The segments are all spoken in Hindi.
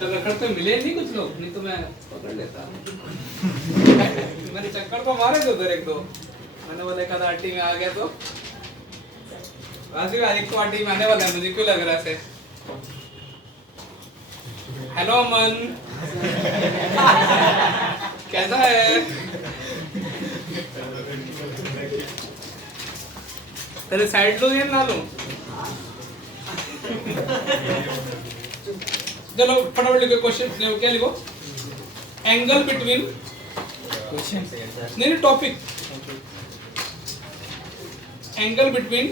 तो रखड़ पे मिले नहीं कुछ लोग, नहीं तो मैं पकड़ लेता। मैंने चक्कर तो मारे थे उधर एक दो, मैंने बोला एक आधा आरटी में आ गया तो वैसे भी एक तो आरटी में आने वाला है, मुझे क्यों लग रहा है ऐसे। हेलो अमन, कैसा है? तेरे साइड लो या ना लो? चलो फटाफट लिखो क्वेश्चन, क्या लिखो? एंगल बिटवीन, नहीं topic, angle between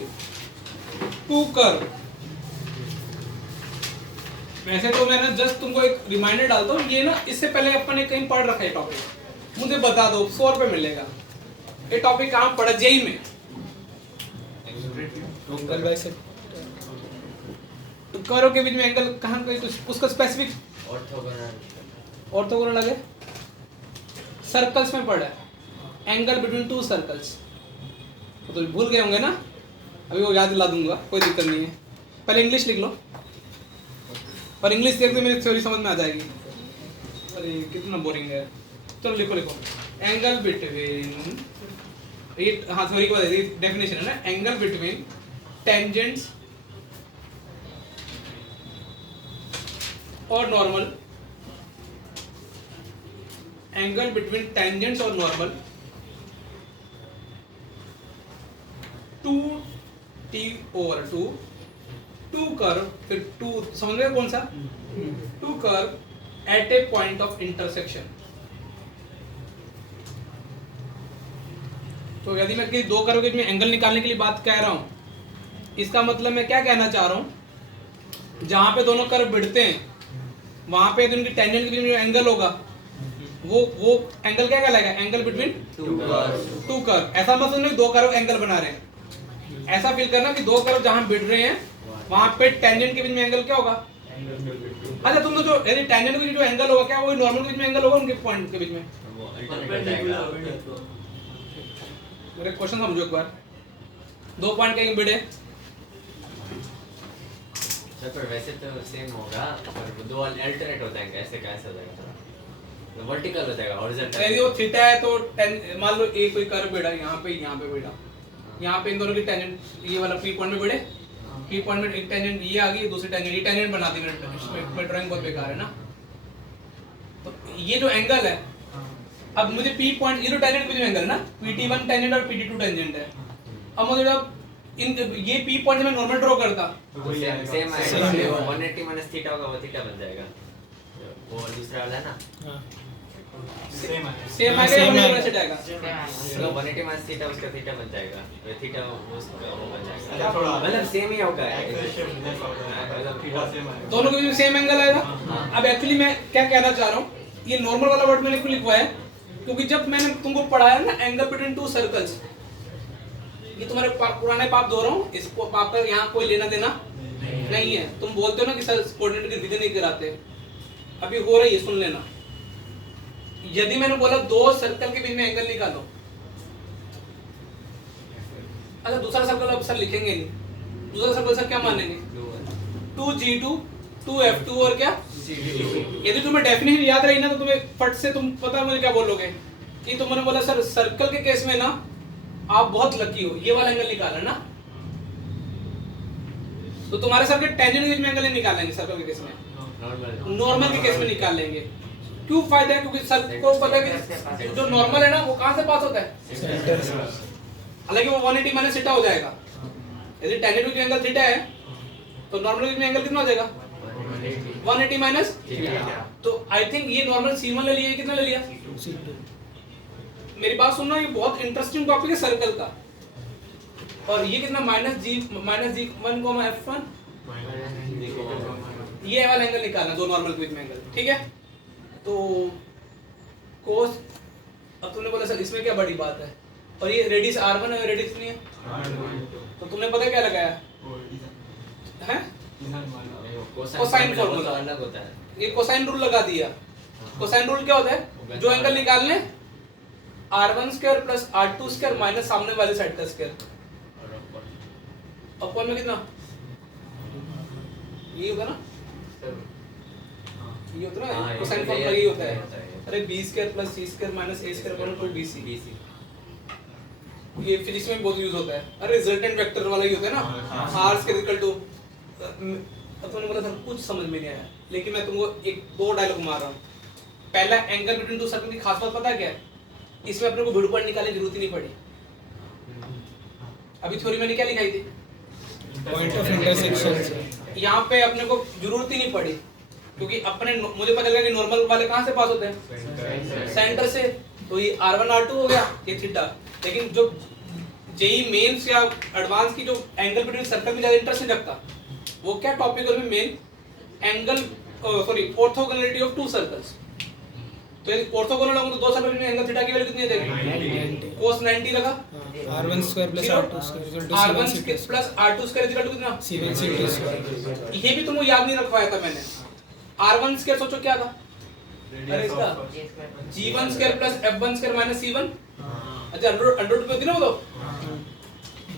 two curve. वैसे तो मैंने जस्ट तुमको एक रिमाइंडर डालता हूँ, ये ना इससे पहले अपन ने कहीं पढ़ रखा है टॉपिक, मुझे बता दो, 100 रुपए मिलेगा। ये टॉपिक कहाँ पढ़ा? जेई में। कर्व के बीच में एंगल कहाँ, कोई उसका स्पेसिफिक ऑर्थोगोनल है, सर्कल्स में पढ़ा है, एंगल बिटवीन टू सर्कल्स। तो भूल गए होंगे ना, अभी वो याद दिला दूंगा, कोई दिक्कत नहीं है। पहले इंग्लिश लिख लो, और इंग्लिश देखते मेरी थ्योरी समझ में आ जाएगी। अरे कितना बोरिंग है। चलो लिखो लिखो, एंगल बिटवीन, ये हाँ थ्योरी के बाद डेफिनेशन है ना, एंगल बिटवीन टेंजेंट्स और नॉर्मल, एंगल बिटवीन टेंजेंट्स और normal to T over two curve, फिर टू समझ में कौन सा, two curve at a point of intersection. तो यदि मैं कि दो कर्व के बीच में एंगल निकालने के लिए बात कह रहा हूं, इसका मतलब मैं क्या कहना चाह रहा हूं, जहां पे दोनों कर्व भिड़ते हैं वहां पे उनकी टेंजेंट के बीच में एंगल होगा, वो एंगल क्या कहलाएगा? Angle between two curve. ऐसा मत समझो दो कर्व एंगल बना रहे हैं, ऐसा फील करना कि दो कर्व जहां भिड़ रहे हैं वहां पे टेंजेंट के बीच में एंगल क्या होगा? अच्छा तुम जो यदि टेंजेंट के बीच जो एंगल होगा, क्या वो नॉर्मल के बीच में एंगल होगा उनके पॉइंट के बीच में? मेरे क्वेश्चन समझो एक बार, दो पॉइंट कहीं भिड़े, पर वैसे तो सेम होगा, पर दो अल्टरनेट होता है, कैसे कैसे हो जाएगा? तो वर्टिकल हो जाएगा, हॉरिजॉन्टल। यदि वो थीटा है तो मान लो एक कोई कर्व भिड़ा यहाँ पे भिड़ा, यहाँ पे इन दोनों की टेंजेंट ये वाला पी पॉइंट में भिड़े, पी पॉइंट में एक टेंजेंट ये आ गई, दूसरी टेंजेंट ये टेंजेंट बना दी मेरे ड्राइंग बहुत बेकार है ना। तो ये जो एंगल है, अब मुझे पी पॉइंट, ये जो टेंजेंट के बीच में एंगल है ना, PT1 टेंजेंट और PT2 टेंजेंट है। अब मुझे जब इन ये पी पॉइंट में नॉर्मल ड्रॉ करता तो सेम आएगा, 180 माइनस थीटा होगा, वो थीटा बन जाएगा। वो दूसरा वाला है ना, सेम आएगा, 180 आएगा, मतलब 180 माइनस थीटा उसका थीटा बन जाएगा, तो थीटा उसका वो बन जाएगा, मतलब सेम ही होगा, दोनों के बीच में सेम एंगल आएगा। अब एक्चुअली मैं क्या कहना चाह रहा हूँ, ये नॉर्मल वाला वर्ड मैंने क्यों लिखवाया है, क्योंकि जब मैंने तुमको पढ़ाया ना एंगल बिटवीन टू सर्कल्स, ये तुम्हारे पुराने पाप दो रहा हूँ, इसको पाप का यहाँ कोई लेना देना नहीं है। तुम बोलते हो ना कि सर कोऑर्डिनेट की विधि नहीं कराते, अभी हो रही है, सुन लेना। यदि मैंने बोला दो सर्कल के बीच में एंगल निकालो, अच्छा दूसरा सर्कल अब सर लिखेंगे नहीं, दूसरा सर्कल सर क्या मानेंगे? 2G2 2F2 और क्या? यदि तुम्हें डेफिनेशन याद रही ना तो तुम्हें फट से तुम पता है मुझे क्या बोलोगे कि तुमने बोला सर सर्कल के केस में ना आप बहुत लकी हो, ये वाला एंगल निकाला ना, तो तुम्हारे सर के टेंजेंट के बीच में एंगल नहीं निकालेंगे सर्कल के केस में, नॉर्मल के केस में निकाल लेंगे। क्यों फायदा है? क्योंकि सर को पता है कि जो नॉर्मल है ना वो कहां से पास होता है, हालांकि वो 180 माइनस थीटा हो जाएगा। यदि टेंजेंट के बीच में एंगल थीटा है तो नॉर्मल के बीच में एंगल कितना हो जाएगा? 180 माइनस। तो आई थिंक ये नॉर्मल C1 ले लिया, कितना ले लिया? C2। मेरी बात सुनना, ये बहुत इंटरेस्टिंग टॉपिक है सर्कल का। और ये कितना? -G1, F1, ये वाला एंगल निकालना, दो नॉर्मल के बीच में एंगल, ठीक है। तो कोस, अब तुमने बोला सर इसमें क्या बड़ी बात है, और ये रेडियस R1 है, रेडियस नहीं है, तो तुमने पता क्या लगाया है? कोसाइन फॉर्मूला अलग होता है, ये कोसाइन रूल लगा दिया। कोसाइन रूल क्या होता है? जो एंगल निकालने R1² प्लस R2² माइनस सामने वाले साइड का स्क्वायर, अपॉन में कितना? ये होगा ना, ये होता है हाँ, ना ये कोसाइन तो फॉर्म का layer ये होता ये है। होता है। अरे b square plus c square minus a square upon 2bc, BC ये फिजिक्स में बहुत यूज होता है। अरे रिजल्टेंट वेक्टर वाला ही होता है ना, r स्क्वायर इक्वल टू, अब तुमने बोला सर कुछ समझ में नहीं आया, लेकिन मैं तुमको एक दो डायलॉग मार रहा हूँ। पहला एंगल बिटवीन टू सर्कल की खास बात पता है क्या है? इसमें अपने को मिड पॉइंट निकालने की जरूरत ही नहीं पड़ी। अभी थ्योरी मैंने क्या लिखाई थी? Point of intersection. यहाँ पे अपने को जरूरत ही नहीं पड़ी, क्योंकि अपने मुझे पता लगा कि नॉर्मल वाले कहाँ से पास होते हैं? सेंटर से। तो ये r1 r2 हो गया, ये थीटा। लेकिन जो जेई मेंस या एडवांस की जो एंगल बिटवीन सर्कल में ज्यादा इंटरेस्ट नहीं रखता, वो क्या टॉपिक में main angle sorry orthogonality of to circles. तो ये ऑर्थोगोनल होंगे तो दो सर्कल में एंगल थीटा की वैल्यू कितनी आ जाएगी? cos 90 लगा, r1 square plus r2 square r1 plus r2 square equal to कितना? c1 c2 square. ये भी तुमको याद नहीं रखवाया था मैंने। r1 स्क्वायर सोचो क्या था? अरे इसका g1 square plus f1 square minus c1। अच्छा अंडर रूट पे होती ना वो तो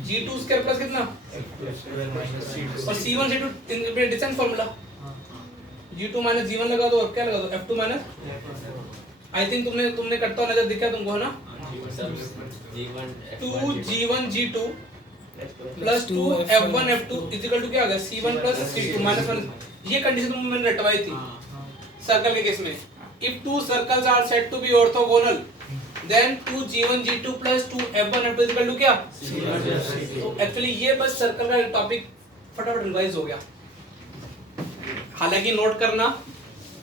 g2 स्क्वायर प्लस कितना? और c1 c2 इन distance formula, g2 minus g1 लगा दो और क्या लगा दो? f2 माइनस, आई थिंक तुमने करता हुआ नजर दिखा तुमको, है ना? G1 2g1 g2 plus 2 f1 f2 is equal to क्या आ गया? c1 plus c2 minus 1। ये कंडीशन तुमने मैंने रटवाई थी सर्कल के केस में। If two circles are said to be orthogonal then 2g1 g2 plus 2 f1 f2 is equal to क्या? तो एक्चुअली ये बस सर्कल का टॉपिक फटाफट रिवाइज हो गया। हालांकि नोट करना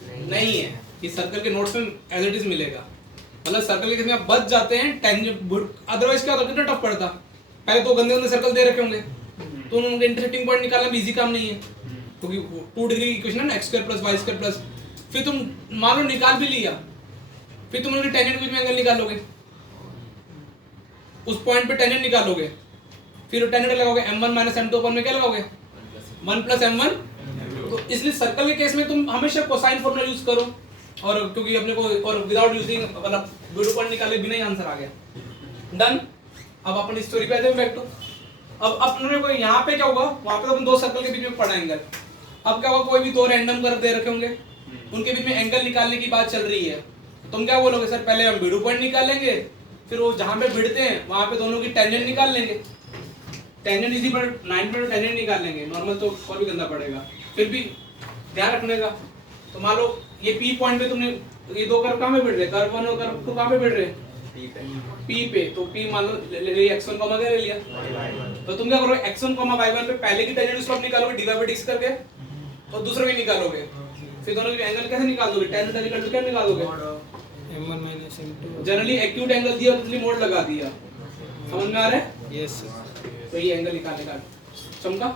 नहीं है, ये सर्कल के नोट्स में एज इट इज मिलेगा। मतलब सर्कल के केस में आप बच जाते हैं टेंजेंट, अदरवाइज क्या होता? कितना टफ पड़ता। पहले दो गंदे गंदे सर्कल दे रखे होंगे तो उनके इंटरसेक्टिंग पॉइंट निकालना भी इजी काम नहीं है, क्योंकि 2 डिग्री की इक्वेशन है ना, x square plus y square plus, फिर तुम मान लो निकाल भी लिया, फिर तुम उनके टेंजेंट के बीच में एंगल निकालोगे, उस पॉइंट पे टेंजेंट निकालोगे, फिर टेंजेंट लगाओगे m1 माइनस m2 अपन में क्या लगाओगे? 1 प्लस m1। तो इसलिए सर्कल के केस में तुम हमेशा कोसाइन फॉर्मूला यूज करो, और क्योंकि अपने को और विदाउट यूजिंग मतलब मिड पॉइंट निकाले बिना ही आंसर आ गया। डन। अब अपन स्टोरी पे आते हैं बैक टू। अब अपने को यहाँ पे क्या होगा? वहां पे तो अपन दो सर्कल के बीच में पढ़ा एंगल। अब क्या होगा? कोई भी दो रैंडम कर्व दे रखे होंगे, उनके बीच में एंगल निकालने की बात चल रही है। तुम क्या बोलोगे? सर पहले हम मिड पॉइंट निकाल लेंगे, फिर वो जहाँ पे भिड़ते हैं वहां पे दोनों की टेंजेंट निकाल लेंगे। टेंजेंट इजी पर 9 पे टेंजेंट निकाल लेंगे, नॉर्मल तो और भी गंदा पड़ेगा। फिर भी ध्यान रखने का, तो मान लो ये पी पॉइंट पे तुमने ये दो कर्व कहाँ पे भिड़ रहे? कर्व 1 और कर्व 2 कहाँ पे भिड़ रहे? P पे। तो P मान लो ले लिया x1 कॉमा क्या ले लिया? तो तुम क्या करोगे? x1 y1 पे पहले की टेंजेंट स्लोप निकालोगे dy/dx करके, और दूसरे भी निकालोगे। फिर दोनों के एंगल कैसे निकाल दोगे? tan थीटा इक्वल टू क्या निकाल दोगे? m1 minus m2। Generally acute angle दिया तो इसलिए मोड लगा दिया। समझ में आ रहा है? Yes sir. तो ये एंगल निकालने का चमका।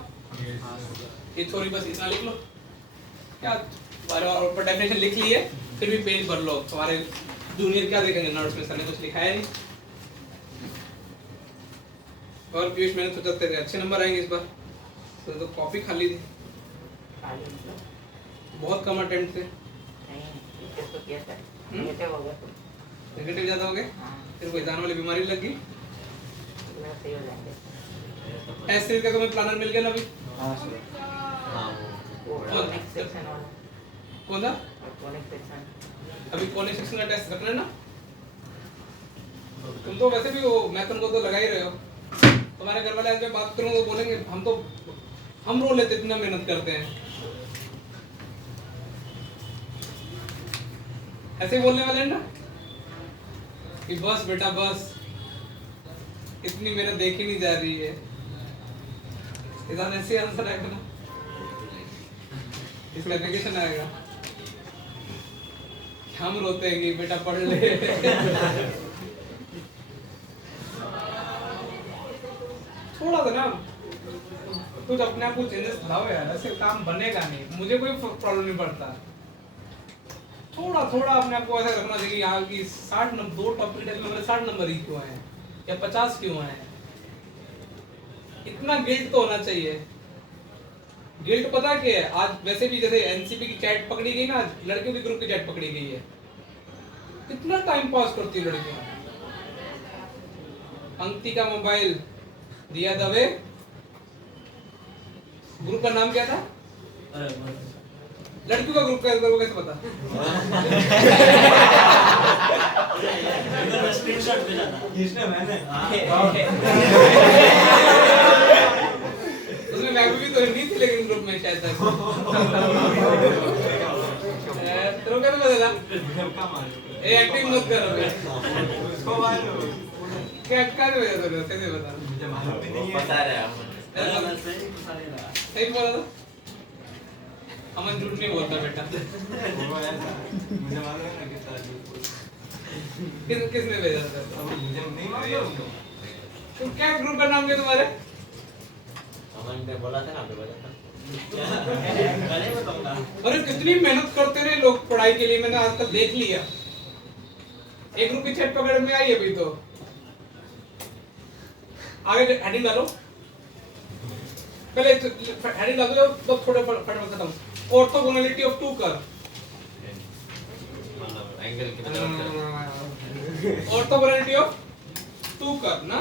ये थोड़ी बस इतना लिख लो क्या, और ऊपर डेफिनेशन लिख ली है, फिर भी पेज भर लो। तुम्हारे जूनियर क्या देखेंगे नोट्स में? सर ने कुछ लिखाया नहीं। और पीयूष मैंने सोचा थे अच्छे नंबर आएंगे इस बार, तो कॉपी खाली थी, बहुत कम अटेम्प्ट थे। नेगेटिव ज्यादा हो गए, फिर कोई जाने वाली बीमारी लग गई। टेस्ट सीरीज का तुम्हें प्लानर मिल गया ना अभी? हां सर। हाँ कौन सा? अभी कॉनिक सेक्शन का टेस्ट रखना है ना? तुम तो वैसे भी वो मैथन को तो लगा ही रहे हो। तुम्हारे घर वाले आज मैं बात करूंगा तो बोलेंगे हम रो लेते इतना मेहनत करते हैं। ऐसे ही बोलने वाले हैं ना कि बस बेटा बस, इतनी मेहनत देखी नहीं जा रही है। इधर ऐसे आंसर आएगा ना, इसका एप्लीकेशन आएगा, हम रोते हैं कि बेटा पढ़ ले। थोड़ा सा ना कुछ अपने आप को चेंजेस लाओ यार, ऐसे काम बनेगा नहीं। मुझे कोई प्रॉब्लम नहीं पड़ता, थोड़ा थोड़ा अपने आप को ऐसा रखना चाहिए यहाँ की 60 नंबर, दो टॉपिक टेस्ट में मेरे 60 नंबर ही क्यों आए या 50 क्यों आए? इतना गिल्ट तो होना चाहिए। गिल्ट पता क्या है? आज वैसे भी जैसे एनसीपी की चैट पकड़ी गई ना, लड़कियों के ग्रुप की चैट पकड़ी गई है, कितना टाइम पास करती है लड़कियां। पंक्ति का मोबाइल दिया दबे, ग्रुप का नाम क्या था? लड़कियों का ग्रुप कैसे कैसे पता? स्क्रीनशॉट भेजा था किसने? मैंने। उसमें मैं भी तो नहीं थी लेकिन ग्रुप में शायद तक। तेरे को कैसे पता था? धक्का मारो। ए एक्टिंग मत कर। उसको मारो। क्या कर रहे हो तुम? कैसे बता? मुझे मालूम भी नहीं है। बता रहे हैं सही बोला था? अमन झूठ नहीं बोलता बेटा। वो ऐसा, मुझे मालूम है ना कितना झूठ बोलता है। किसने भेजा था? अब मुझे नहीं मालूम। तुम क्या ग्रुप का नाम क्या तुम्हारे? अमन ने बोला था ना, आपने बोला था। नहीं बताऊंगा अरे कितनी मेहनत करते रहे लोग पढ़ाई के लिए, मैंने आजकल देख लिया। एक ग्रुप की चैट पकड़ में आई अभी तो। आगे हेडिंग डालो, पहले हेडिंग डाल दो तो थोड़े फटाफट खत्म। ऑर्थोगोनैलिटी ऑफ टू कर्व, मतलब एंगल की तरफ। ऑर्थोगोनैलिटी ऑफ टू कर्व ना।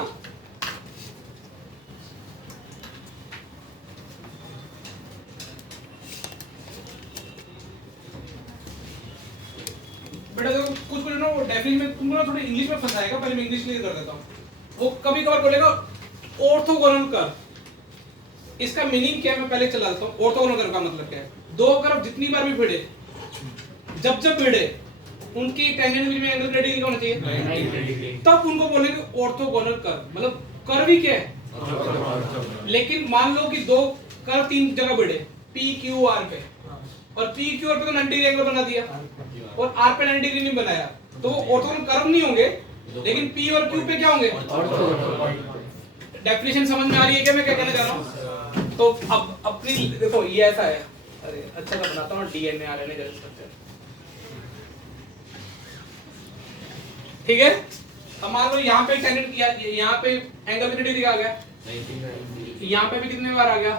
बेटा देखो कुछ कुछ ना वो डेफिनेशन में तुमको ना थोड़ी इंग्लिश में फंसाएगा, पहले मैं इंग्लिश क्लियर कर देता हूँ। वो कभी कभार बोलेगा ऑर्थोगोनल कर्व, इसका मीनिंग क्या है मैं पहले चला देता हूँ। ऑर्थोगोनल कर्व का मतलब क्या है? दो कर्व जितनी बार भी भिड़े, जब जब भिड़े, उनकी टेंजेंट के बीच में एंगल 90 डिग्री का होना चाहिए, 90 डिग्री, तब उनको बोलेंगे ऑर्थोगोनल कर्व। मतलब कर्व ही क्या है? लेकिन मान लो कि दो कर्व तीन जगह भिड़े, पी क्यू आर पे, और पी क्यू आर पे तो 90 डिग्री एंगल बना दिया और आर पे 90 डिग्री नहीं बनाया, तो वो ऑर्थोगोनल कर्व नहीं होंगे। लेकिन पी और क्यू पे क्या होंगे? डेफिनेशन समझ में आ रही है क्या मैं क्या कहना चाह रहा हूँ? तो अब अपनी देखो ये ऐसा है, अरे अच्छा सा बनाता हूँ डीएनए आरएनए जैसे स्ट्रक्चर, ठीक है। अब मान लो यहाँ पे टेंजेंट किया, यहाँ पे एंगल कितने डिग्री आ गया, यहाँ पे भी कितने बार आ गया,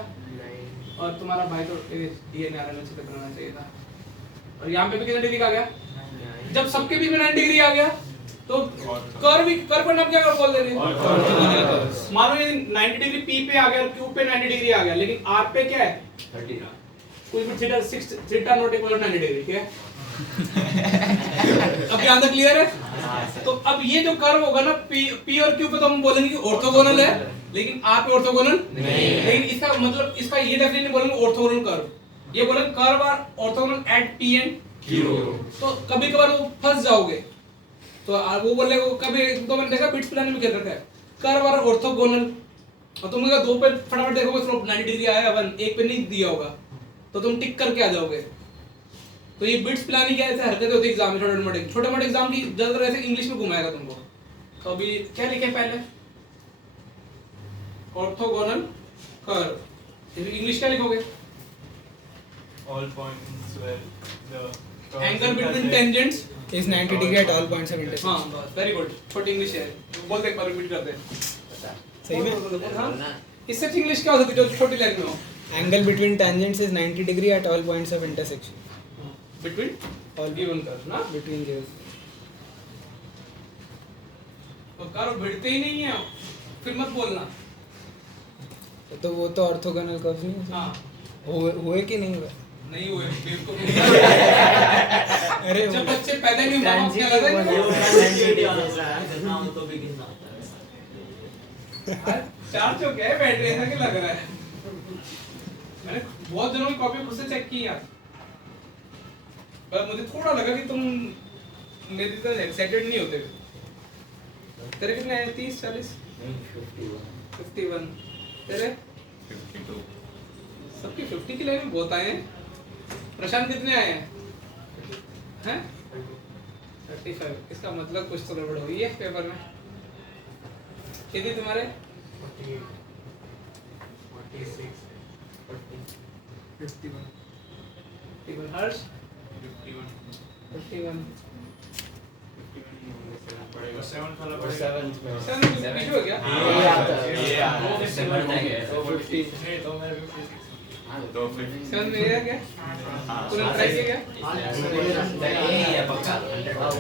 और तुम्हारा भाई तो डीएनए आरएनए से बनाना चाहिए था, और यहाँ पे भी कितने डिग्री का आ गया। जब सबके बीच में 90 डिग्री आ गया तो कर्व का नाम क्या बोल देंगे? मान लो ये 90 डिग्री पी पे आ गया और क्यू पे 90 डिग्री आ गया, लेकिन आर पे क्या है? 30। कुछ भी theta 6 theta not equal to 90 degree, ठीक है। अब यहाँ तक क्लियर है? तो अब ये जो कर्व होगा ना पी और क्यू पे, तो हम बोलेंगे कि ऑर्थोगोनल है, लेकिन आर पे ऑर्थोगोनल नहीं। लेकिन इसका मतलब इसका ये डेफिनेशन बोलेंगे ऑर्थोगोनल कर्व, ये बोलेंगे curve are orthogonal at P and Q. तो कभी कभार वो फंस जाओगे, तो वो बोलेगा कभी तो मैंने देखा बिट्स प्लान में क्या रखा है, कर्व आर ऑर्थोगोनल, और तुम दो पे फटाफट देखोगे स्लोप 90 डिग्री आया है, एक पे नहीं दिया होगा तो तुम टिक करके आ जाओगे। तो ये बिट्स प्लान ही क्या ऐसे हरकतें होती है एग्जाम में, छोटे मोटे एग्जाम की ज्यादातर ऐसे इंग्लिश में घुमाएगा तुमको। तो अभी क्या लिखे पहले? ऑर्थोगोनल कर्व, इंग्लिश क्या लिखोगे? All points where the angle between tangents is 90 degree at all points of intersection. हाँ बस, वेरी गुड। छोटी इंग्लिश है, बोलते एक बार रिपीट करते हैं। सही में? हाँ, इससे अच्छी इंग्लिश क्या हो सकती है जो छोटी लाइन में हो? Angle between tangents is 90 degree at all points of intersection. Between All given curve ना, between these. तो कर्व भिड़ते ही नहीं है, फिर मत बोलना। तो वो तो ऑर्थोगोनल कर्व्स नहीं है। हाँ हुए कि नहीं हुए? नहीं हुए बेवकूफ। अरे जब बच्चे पैदा नहीं मामा क्या लगा नाम तो भी गिनना होता है। चार चौके है बैटरी, ऐसा क्या लग रहा है? मैंने बहुत जनों की कॉपी खुद से चेक की यार, पर मुझे थोड़ा लगा कि तुम मेरी तरह एक्साइटेड नहीं होते। तेरे कितने आए? 30 40 51। तेरे 52। सबके 50 की लाइन में बहुत आए हैं। प्रशांत कितने आए हैं? हैं 35। इसका मतलब कुछ तो गड़बड़ हुई है पेपर में। कितने तुम्हारे? 48, 46, 51। हर्ष 51, 51। 51 7 वाला पड़ेगा। 7 बीच हो गया? ये आता है। ये आता है। वो 7 जाएगा। तो 50 है, तो मेरे 56 तो 50। 7 में है क्या? तूने ट्राई किया क्या? यही है पक्का।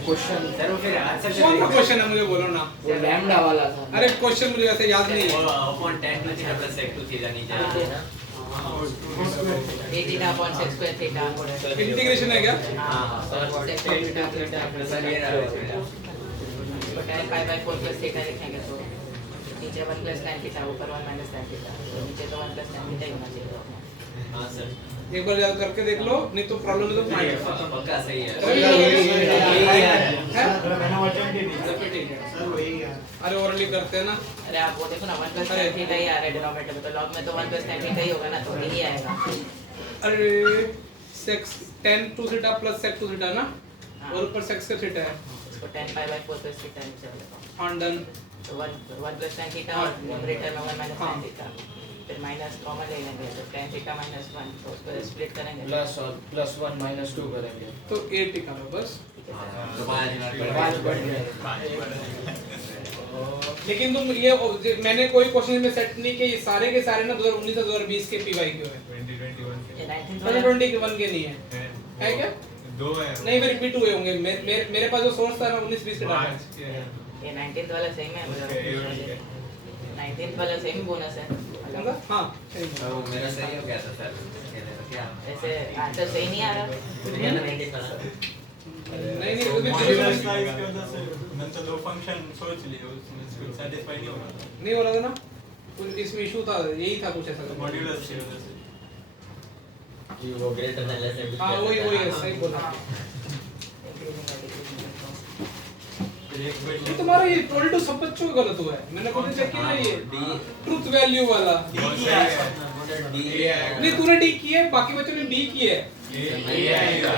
क्वेश्चन सर वो फिर आंसर कौन सा क्वेश्चन है मुझे बोलो ना। वो लैम्डा वाला था। अरे क्वेश्चन मुझे ऐसे याद नहीं है। वो upon tan plus theta plus sec to theta नीचे हाँ। ना। A theta upon sec square theta. Integration है क्या? हाँ Sec square theta plus theta. Sir ये रहा है तो tan pi by 4 plus theta लिखेंगे तो नीचे 1 plus tan theta ऊपर 1 minus tan theta. तो नीचे तो 1 plus tan theta ही होना चाहिए अपना. हाँ सर एक बार याद करके देख लो, नहीं तो प्रॉब्लम है तो फाइंड पक्का सही है अरे ऑलरेडी करते हैं ना. अरे आप वो देखो ना 1 plus tan theta ही आ रहा है डिनोमिनेटर में, तो log में तो 1 plus tan theta ही होगा ना, तो यही आएगा. अरे sec tan 2 theta plus sec 2 theta ना, हाँ. और ऊपर sec का थीटा है. इसको tan pi by 4 plus theta नीचे वाले ऑन डन. तो 1 plus tan theta और न्यूमरेटर में 1 minus tan theta. फिर माइनस कॉमन ले लेंगे तो tan theta minus 1, तो उसको स्प्लिट करेंगे प्लस 1 माइनस 2 करेंगे तो 8 निकालो बस. तो 5 बढ़ गया. लेकिन तुम ये मैंने कोई क्वेश्चन में सेट नहीं किया, ये सारे के सारे ना 2019 से 2020 के पीवाईक्यू है. 2021 2021 के नहीं है. है क्या? दो है नहीं मेरे रिपीट हुए होंगे. मेरे पास जो सोर्स था ना 19-20 के डाटा. 5 के हैं ये 19th वाला सही में ओके. 19th वाला सही बोनस है. समझा? हाँ सही है. वो मेरा सही हो गया था सर कहने तो क्या ऐसे आंसर सही नहीं आ रहा. नहीं नहीं वो भी मॉड्यूलस का इसके वजह से नंतर दो फंक्शन सोच लिए उसमें इसको सैटिस्फाई नहीं हो रहा था. नहीं हो रहा था ना, कुछ इसमें इशू था, यही था कुछ ऐसा. मॉड्यूलस की वजह से कि वो ग्रेटर देन लेस देन हाँ वही है, सही बोला. एक ये क्वेश्चन तुम्हारा ये 22 सब बच्चों का गलत हुआ है. मैंने खुद चेक किया ना ये ट्रुथ वैल्यू वाला. बहुत सही है. नहीं तूने डी की है, बाकी बच्चों ने डी की है. ये आएगा.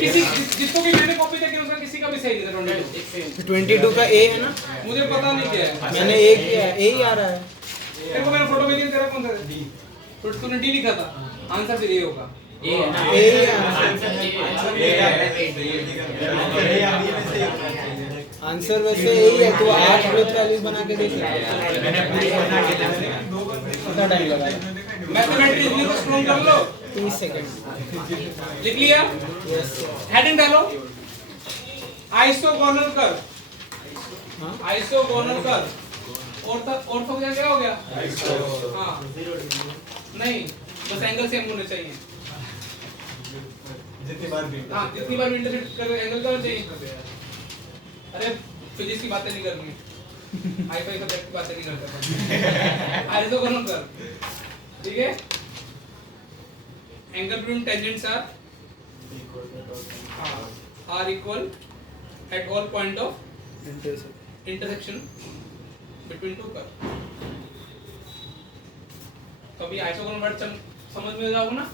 किसी जिसको भी मैंने कॉपी देखी उसका किसी का भी सही नहीं था. 22 का ए है ना, मुझे पता नहीं क्या है. मैंने ए किया है, ए ही आ रहा है. तेरे को मैंने फोटो भेजी, तेरा कौन सा है? डी. तो तूने डी लिखा था, आंसर फिर ए होगा. ए ही आंसर वैसे ए ही है. तो 8 ट्रुथ वैल्यूज बना के देख कितना टाइम लगा. मैथमेटिक्स रीजनिंग को स्क्रॉल कर लो. 30 सेकंड. लिख लिया. यस हेडिंग डालो. Isogonal curve. हां आइसोगोनल कर्व. ऑर्थो क्या हो गया? हाँ नहीं, बस एंगल सेम होने चाहिए. जितनी बार भी हाँ जितनी बार इंटरसेक्ट कर एंगल का चाहिए. अरे फिजिक्स की बातें नहीं करनी, हाई फाई सब्जेक्ट की बातें नहीं करते. Isogonal curve. ठीक है. Angle between tangents are equal at all point of intersection between two curve. तो अभी आइसोगोनल वर्ड समझ में जाओगे ना.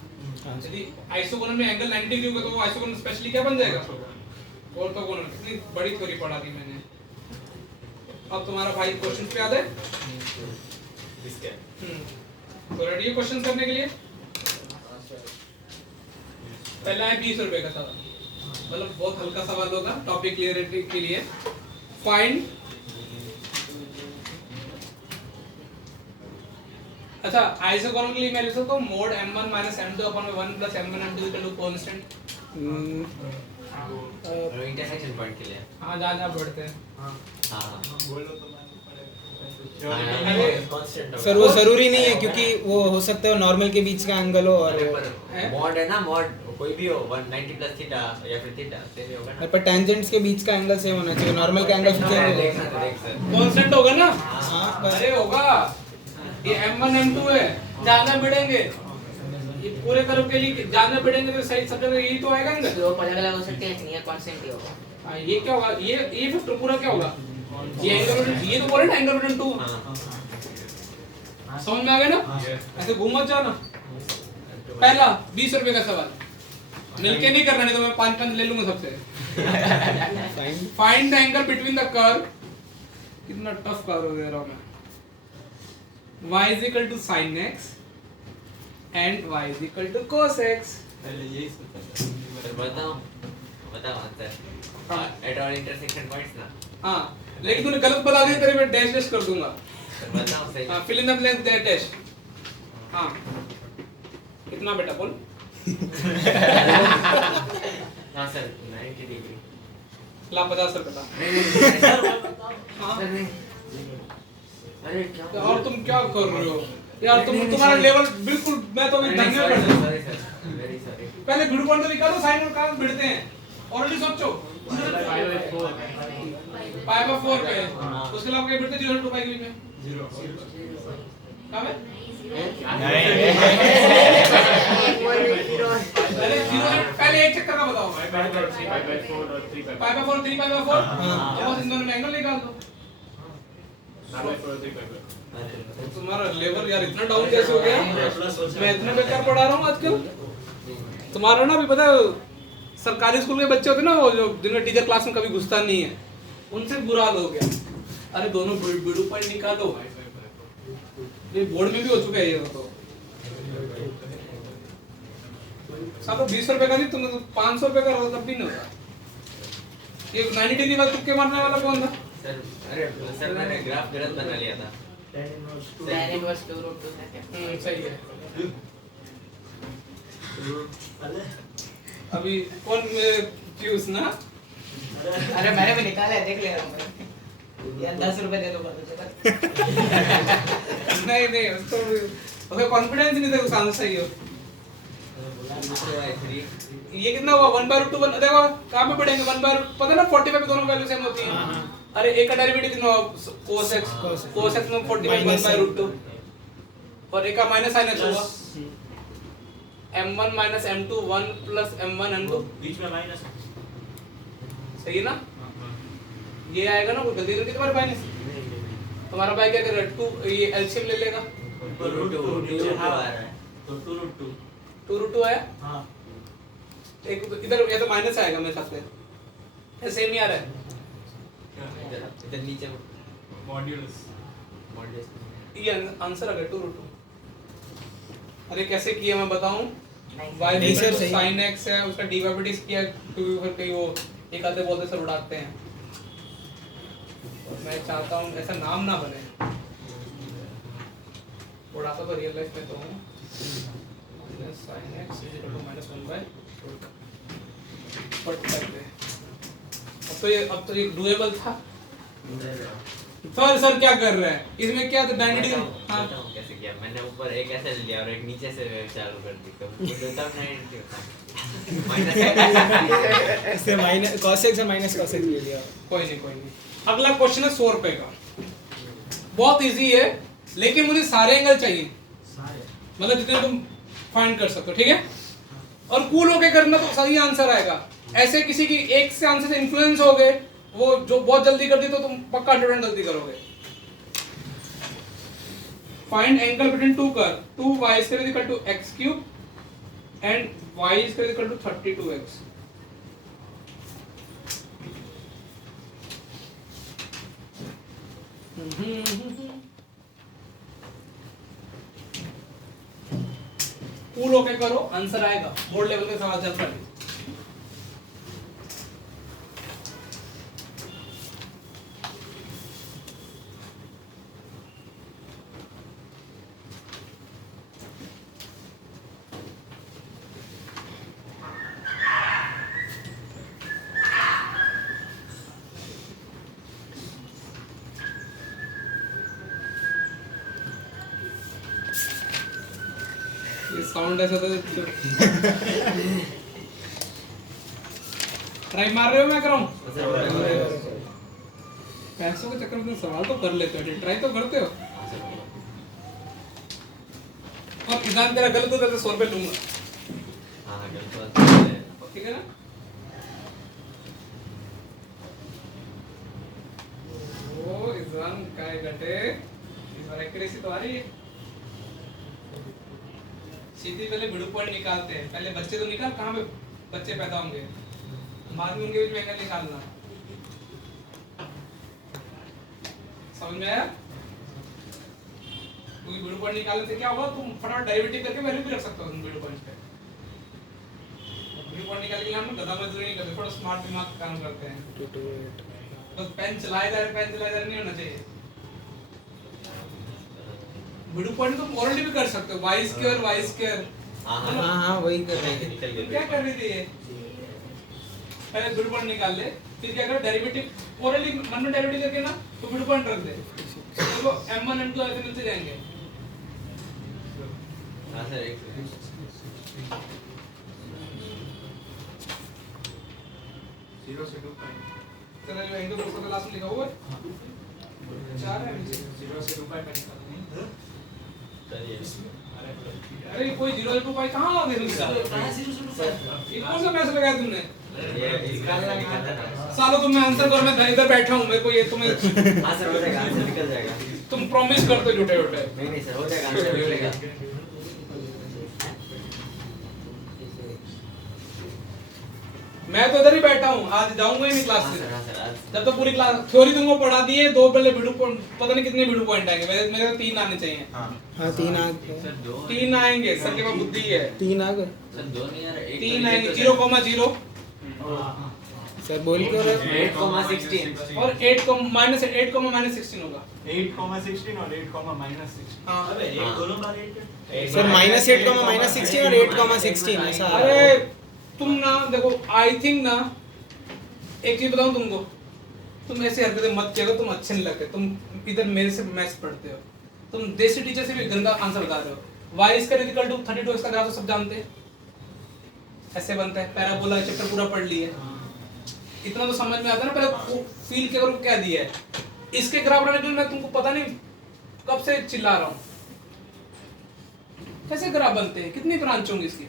यदि आइसोगोनल में एंगल 90 डिग्री होगा तो आइसोगोनल स्पेशली क्या बन जाएगा? ऑर्थोगोनल. कितनी बड़ी थ्योरी पढ़ा दी मैंने. अब तुम्हारा भाई क्वेश्चन पे याद है? इसके तो रेडी है क्वेश्चन करने के लिए? पहला है 20 रुपए का सवाल, मतलब बहुत हल्का सवाल होगा टॉपिक क्लियरिटी के लिए. फाइंड. अच्छा आइसोगोनल के लिए मैं लिख सकता हूं mod m1 m2 upon 1 plus m1 m2 equal to constant. Intersection point के लिए हां जा बढ़ते हैं. हाँ बोलो तो अरे, कांस्टेंट सर वो जरूरी नहीं है, क्योंकि वो हो सकता है नॉर्मल के बीच का एंगल हो और मॉड है ना, मॉड कोई भी हो 190 प्लस थीटा या फिर थीटा से भी होगा ना. पर टेंजेंट्स के बीच का एंगल सेम होना चाहिए. नॉर्मल का एंगल देख चेंज सर कांस्टेंट होगा ना. हां बस. अरे होगा. ये m1 m2 है, ज्यादा बढ़ेंगे ये पूरे कर्व के लिए, ज्यादा बढ़ेंगे तो सही सब जगह यही तो आएगा एंगल. दो अलग-अलग हो सकते हैं, नियर कांस्टेंट ही होगा. हाँ, ये क्या होगा? ये फैक्टर पूरा क्या होगा? ये एंगल, ये तो बोले ना एंगल बिटवीन टू. समझ में आ गया ना? ऐसे घूम मत जाओ ना. पहला 20 रुपए का सवाल मिलके नहीं करना, नहीं तो मैं 5 ले लूंगा सबसे. Find the angle between the curve. कितना टफ कर्व दे रहा हूं मैं. y is equal to sin x and y is equal to cos x. पहले यही सोचा. सर बताओ answer at all intersection points ना. हाँ लेकिन तूने गलत बता दिया, तेरे में डैश डैश कर दूंगा. सर बताओ सही. हाँ fill in the blanks that dash. हाँ कितना बेटा बोल. हाँ सर 90 डिग्री. ला 50 रुपए का. नहीं हाँ सर नहीं. अरे क्या और तुम क्या कर रहे हो? यार तुम्हारा लेवल बिल्कुल, मैं तो अभी धन्य पड़ गया। Sorry sir, very sorry. पहले भिड़ पॉइंट तो निकालो, साइन और कहाँ भिड़ते हैं ऑलरेडी सोचो। पाई बाय 4 पे उसके अलावा क्या भिड़ते 0 2 पाई के बीच में 0 कहाँ है? नहीं अरे 0 पहले एक चक्कर का बताओ। पाई बाय 4 3 पाई बाय 4 तो बस इन दोनों में एंगल निकाल दो। तुम्हारा लेवल यार इतना डाउन कैसे हो गया? मैं इतना बेकार पढ़ा रहा हूँ आजकल। तुम्हारा ना अभी पता है सरकारी स्कूल के बच्चे होते हैं ना, वो जो जिनका टीचर क्लास में कभी घुसता नहीं है, उनसे बुरा हाल हो गया। अरे दोनों बिडू पॉइंट निकालो, ये बोर्ड में भी हो चुका है ये तो। सालों 20 रुपए का नहीं, तुम 500 रुपए का तब भी नहीं होता। ये 90 डिग्री वाला तुक्के मारने वाला कौन था? सर अरे सर मैंने ग्राफ गलत बना लिया था। tan inverse 2 root 2 है। सही है। अभी कौन चूज ना? अरे मैंने भी निकाला है, देख ले रहा हूँ यार। 10 रुपए दे दो बस। नहीं उसको ओके कॉन्फिडेंस नहीं था उस आंसर सही हो। ये कितना हुआ 1/√2 1 देखो कहां पे पढ़ेंगे 1/, पता है ना 45 पे दोनों वैल्यू सेम होती हैं। अरे एक का डेरिवेटिव कितना हुआ cos x में 45 1/√2 और एक का माइनस sin x हुआ m1 - m2 1 + m1 m2 बीच में माइनस। सही है ना? ये आएगा ना, कोई गलती तो कितने बार माइनस। तुम्हारा भाई क्या कर रहा है 2 ये एलसीएम ले लेगा ऊपर रूट 2 नीचे हाफ आ रहा है तो 2 रूट 2। 2√2 आया। हां एक तो इधर ये तो माइनस आएगा मेरे हिसाब से, ये सेम ही आ रहा है। इधर नीचे मॉड्यूलस मॉड्यूलस ये आंसर आ गया 2√2। अरे कैसे किया मैं बताऊं? y नहीं सर, सही। sin x है, उसका डिवाइडेड किया 2 फिर कहीं वो एक आधे बोलते सर उड़ाते हैं। और मैं चाहता हूं ऐसा नाम ना बने, उड़ाता तो रियल लाइफ में तो हूं। sin x -1/√2 पट करते हैं। अब तो ये डुएबल था। सर क्या कर रहे हैं इसमें? क्या तो डायनेटिक हां कैसे किया मैंने? ऊपर एक ऐसे लिया और एक नीचे से चालू कर दी तो वो देता नहीं होता माइनस। इससे माइनस cos x से माइनस cos x ले लिया। कोई नहीं। अगला क्वेश्चन है 100 रुपए का। बहुत इजी है, लेकिन मुझे सारे एंगल चाहिए, मतलब जितने तुम फाइंड कर सकते हो, ठीक है? और कूल होके करना तो सही आंसर आएगा। ऐसे किसी की एक से आंसर से इन्फ्लुएंस हो गए, वो जो बहुत जल्दी कर दी तो तुम पक्का 100% गलती करोगे। Find angle between two curve 2y² = x³ and y² = 32x। Cool होके करो, आंसर आएगा। बोर्ड लेवल के सवाल चल रहे हैं। साउंड ऐसा तो ट्राई मार रहे हो मैं कर रहा हूं। पैसों के चक्कर में सवाल तो कर लेते हो, ट्राई तो करते हो। और एग्जाम तेरा गलत होता तो 100 रुपए लूंगा। हां गलत बात है, ठीक है ना? ओ एग्जाम काय घटे इस बार एक्यूरेसी तो आ रही है। सीधी पहले मिड पॉइंट निकालते हैं। पहले बच्चे तो निकाल, कहां पे बच्चे पैदा होंगे, बाद में उनके बीच में एंगल निकालना। समझ में आया? क्योंकि मिड पॉइंट निकालने से क्या होगा, तुम फटाफट डेरिवेटिव करके वैल्यू भी रख सकते हो मिड पॉइंट पे। मिड पॉइंट निकालने के लिए हम गधा मजदूरी नहीं करते, थोड़ा स्मार्ट दिमाग काम करते हैं। बस पेन चलाए जा रहे नहीं होना चाहिए। मिड पॉइंट तुम ऑलरेडी भी कर सकते हो, y²। हाँ वही कर रहे हैं। निकल क्या कर रही थी ये? पहले मिड पॉइंट निकाल ले, फिर क्या कर डेरिवेटिव ऑलरेडी मन में डेरिवेटिव करके ना तो मिड पॉइंट रख दे, तो m1 m2 ऐसे मिलते जाएंगे। हाँ सर एक जीरो से 2.5 तेरा जो एंगल उसका क्लास में लिखा हुआ है 4 है नीचे। जीरो से 2.5 निकालनी है। चलिए अरे कोई 0.25 कहाँ आ गए तुम? कहाँ 0 ये कौन सा मैच लगाया तुमने? ये निकालना निकलता ना सालो तुम मैं आंसर करो, मैं इधर बैठा हूँ, मेरे को ये तुम्हें हाँ सर हो जाएगा आंसर निकल जाएगा तुम प्रॉमिस करते हो झूठे झूठे। नहीं सर हो जाएगा आंसर निकलेगा मैं तो इधर ही बैठा हूँ, आज जाऊंगा ही नहीं क्लास हाँ से। सर आज जब तो पूरी क्लास थ्योरी तुमको पढ़ा दी है, 2 पहले वीडियो पता नहीं कितने वीडियो पॉइंट आएंगे, मेरे तो 3 आने चाहिए। हाँ 3 आ गए। सर 2 3 आएंगे, सर के पास बुद्धि है। 3 आ गए सर 2 नहीं यार 3 आएंगे 0,0 सर बोल क्यों रहे? 8,16 और 8 -16 होगा। 8,16 और 8,-16 हाँ अबे एक दोनों बार एक सर -8, -16 और 8,16 ऐसा आ रहा अरे है। तुम ना देखो, आई थिंक ना एक चीज बताऊं तुमको, तुम ऐसी हरकतें मत किया करो, तुम अच्छे नहीं लगते। तुम इधर मेरे से मैथ्स पढ़ते हो, तुम देसी टीचर से भी गंदा आंसर बता रहे हो। y स्क्वायर इक्वल टू 32 इसका ग्राफ तो सब जानते हैं, ऐसे बनता है। पैराबोला चैप्टर पूरा पढ़ लिए, इतना तो समझ में आता है ना। पहले फील क्या करो क्या दिया है। इसके ग्राफ बनाने के लिए मैं तुमको पता नहीं कब से चिल्ला रहा हूँ। कैसे ग्राफ बनते हैं, कितनी ब्रांच होंगी इसकी?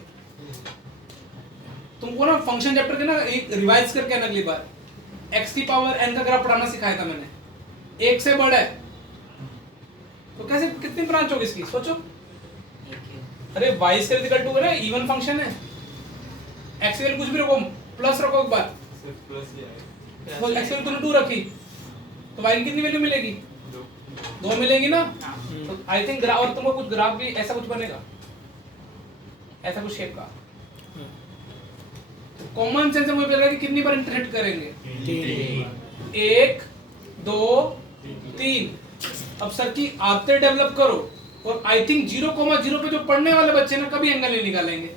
तुमको ना फंक्शन चैप्टर के ना एक रिवाइज करके आना अगली बार। x की पावर n का ग्राफ पढ़ाना सिखाया था मैंने, 1 से बड़ा है तो कैसे कितनी ब्रांच होगी इसकी, सोचो। अरे y स्क्वायर इक्वल टू है, इवन फंक्शन है। x की कुछ भी रखो, प्लस रखो एक बार, सिर्फ प्लस ही आएगा। तो x की तुमने 2 रखी तो y की कितनी वैल्यू मिलेगी? 2 मिलेगी ना। तो आई थिंक ग्राफ, और तुमको कुछ ग्राफ भी ऐसा कुछ बनेगा, ऐसा कुछ शेप का। कॉमन सेंस से मुझे लग रहा है कि कितनी बार इंटरेक्ट करेंगे? 1 2 3। अब सर की आदतें डेवलप करो, और आई थिंक 0,0 पे जो पढ़ने वाले बच्चे ना कभी एंगल नहीं निकालेंगे।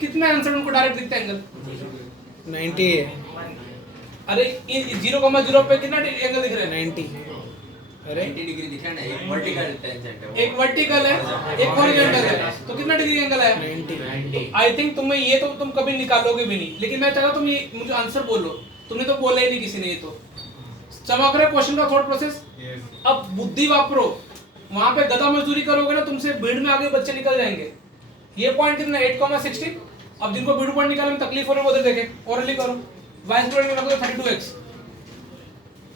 कितना आंसर उनको डायरेक्ट दिखता है एंगल? 90 है। अरे 0,0 पे कितना एंगल दिख रहा है? 90। अरे 90 डिग्री दिख रहा है ना, एक वर्टिकल टेंजेंट है वो। एक वर्टिकल है, एक हॉरिजॉन्टल है, तो कितना डिग्री एंगल है? 90। आई थिंक तुम्हें ये तो तुम कभी निकालोगे भी नहीं, लेकिन मैं चाहता तुम ये मुझे आंसर बोलो। तुमने तो बोला ही नहीं किसी ने, ये तो समझ रहे क्वेश्चन का थॉट प्रोसेस। अब बुद्धि वापरो, वहां पे गधा मजदूरी करोगे ना, तुमसे भीड़ में आगे बच्चे निकल जाएंगे। ये पॉइंट कितना 8,16। अब जिनको भीड़ पॉइंट निकालने में तकलीफ हो रही है वो उधर देखें, ओरली करो। y स्क्वायर में रखो 32x,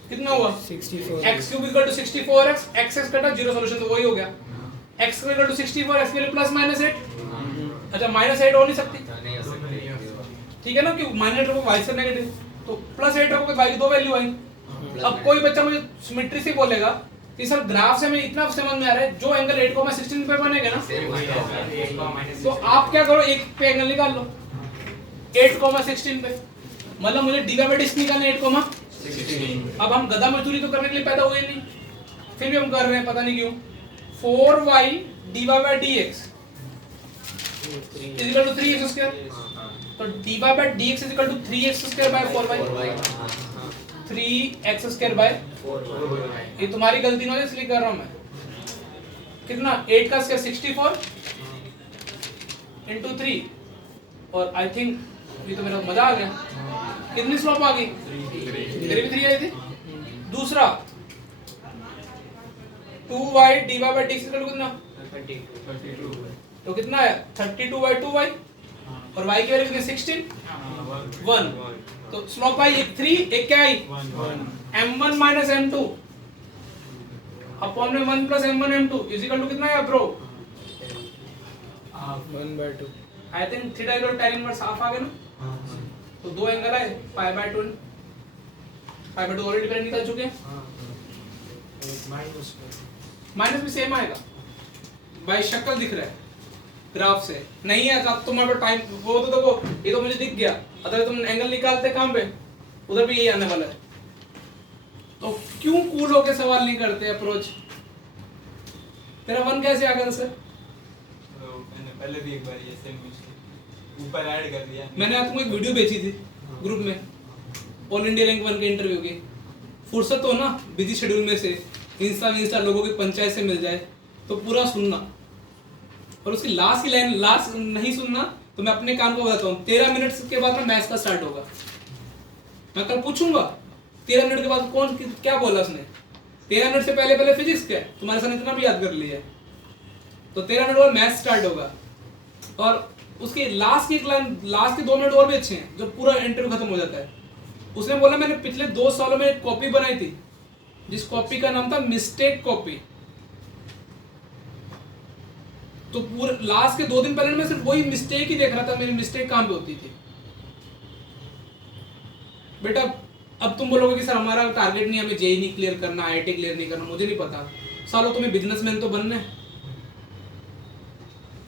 कितना हुआ? 64। x cube equal to 64x, x कटा 0, सॉल्यूशन तो वही हो गया। x इक्वल टू 64, x के लिए प्लस -8। अच्छा -8 हो नहीं सकती, नहीं हो सकती ठीक है ना, कि -8 रखो y से नेगेटिव, तो +8 रखो y की 2 वैल्यू आई। अब कोई बच्चा मुझे सिमेट्री से बोलेगा कि सर ग्राफ से हमें इतना समझ में आ रहा है, जो एंगल 8,16 पे बनेगा ना, तो आप क्या करो, एक पे एंगल निकाल लो 8,16 पे। मतलब मुझे dy/dx निकालना है 8,16। अब हम गधा मजदूरी तो करने के लिए पैदा हुए नहीं, फिर भी हम कर रहे हैं, पता नहीं क्यों। 4y dy/dx is equal to 3x square, तो dy/dx is equal to 3x square by 4y, 3x square by 4y। ये तुम्हारी गलती नहीं है इसलिए कर रहा हूं मैं। कितना 8 का स्क्वायर 64 into 3, और आई थिंक ये तो मेरा मजा आ गया। कितनी स्लोप आ गई? तेरी भी 3 आई थी। दूसरा 2y dy/dx कितना? 32 तो कितना है 32/2y, और y की वैल्यू कितनी 16 1। तो स्लोप आई एक 3, एक क्या आई? 1 m1 minus m2 अपॉन में 1 plus m1 m2 is equal to कितना है bro? 1/2। I think theta equal to tan inverse half आ गया ना। तो 2 एंगल है π/2, π/2 ऑलरेडी पहले निकल चुके हैं। माइनस भी सेम आएगा भाई, शक्ल दिख रहा है ग्राफ से नहीं है। अब तुम्हारे टाइम वो तो देखो, ये तो मुझे दिख गया। अगर तुम एंगल निकालते कहां पे, उधर भी यही आने वाला है। तो क्यों कूल होके सवाल नहीं करते अप्रोच? तेरा 1 कैसे आ गया सर? तो मैंने पहले भी एक बार ये सेम कुछ ऊपर ऐड कर दिया। मैंने आपको एक वीडियो भेजी थी ग्रुप में, ऑल इंडिया रैंक 1 के इंटरव्यू की। फुर्सत हो ना बिजी शेड्यूल में से इंस्टा लोगों की पंचायत से मिल जाए तो पूरा सुनना। और उसकी लास्ट की लाइन लास्ट नहीं सुनना तो मैं अपने काम को बताता हूँ। 13 मिनट के बाद ना मैथ्स का स्टार्ट होगा। मैं कल पूछूंगा 13 मिनट के बाद कौन क्या बोला उसने। 13 मिनट से पहले पहले फिजिक्स क्या है, तुम्हारे साथ इतना भी याद कर लिया है। तो 13 मिनट बाद मैथ्स स्टार्ट होगा और उसके लास्ट की लाइन, लास्ट के 2 मिनट और भी अच्छे हैं जब पूरा इंटरव्यू खत्म हो जाता है। उसने बोला मैंने पिछले 2 सालों में एक कॉपी बनाई थी जिस कॉपी का नाम था मिस्टेक कॉपी। तो पूरे लास्ट के 2 दिन पहले मैं सिर्फ वही मिस्टेक ही देख रहा था, मेरी मिस्टेक कहां पे होती थी। बेटा अब तुम बोलोगे कि सर हमारा टारगेट नहीं, हमें जेई नहीं क्लियर करना, आईआईटी क्लियर नहीं करना, मुझे नहीं पता। सालों तुम्हें बिजनेसमैन तो बनना है